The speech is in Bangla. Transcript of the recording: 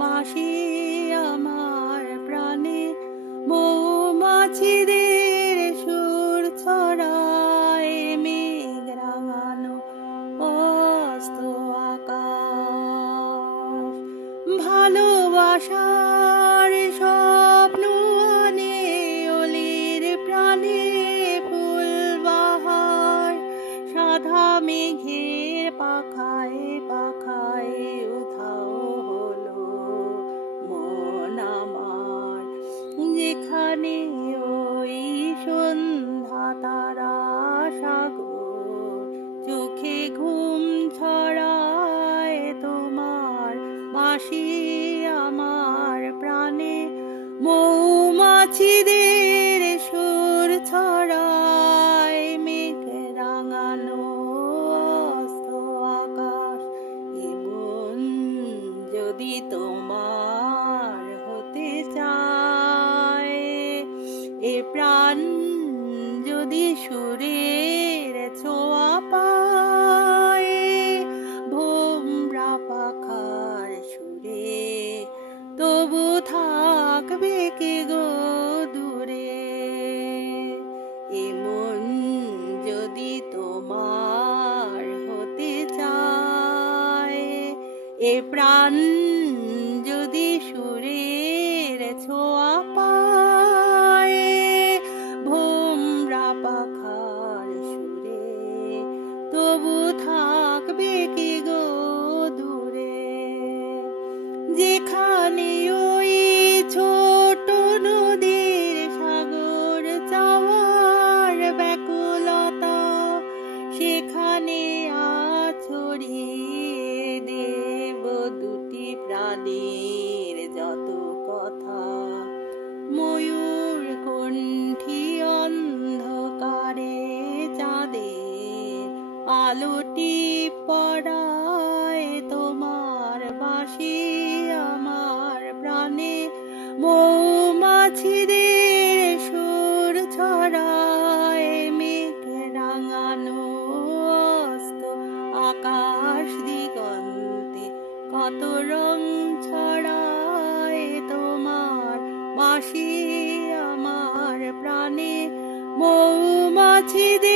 বাঁশি আমার প্রাণে মৌমাছিদের সুর ছড়ায় মেঘ রাঙানো অস্ত আকাশ। ভালোবাসার স্বপ্ন আনে অলির প্রাণে ফুলবাহার। সাদা মেঘের পাখায় পাখায় উধাও হলো মন আমার, যেখানে ওই সন্ধ্যা তারা সাগর চোখে ঘুম ছড়ায় তোমার বাঁশি আমার প্রাণে মৌমাছিদের সুর ছড়ায় মেঘ রাঙানো অস্ত আকাশ। এমন যদি তোমার হতে চায়, এ প্রাণ যদি সুরের ছোঁয়া পায়, ভোমরা পাখার সুরে তবু থাকবে কে গো দূরে। এমন যদি তোমার হতে চায়, এ প্রাণ যদি সুরের ছোঁয়া পায়, ভোমরা পাখার সুরে তবু থাকবে কি গো দূরে। যেখানে ওই ছোট নদীর সাগর চাওয়ার ব্যাকুলতা, সেখানে ছড়িয়ে দেব দুটি প্রাণীর যত কথা। ময়ূর কণ্ঠী অন্ধকারে চাঁদের আলোটি পড়ায় তোমার বাঁশি আমার প্রাণে মৌমাছিদের সুর ছড়ায় মেঘ রাঙানো অস্ত আকাশ। দিগন্তে কত রং ছড়ায় তোমার বাঁশি আমার প্রাণে মৌমাছিদের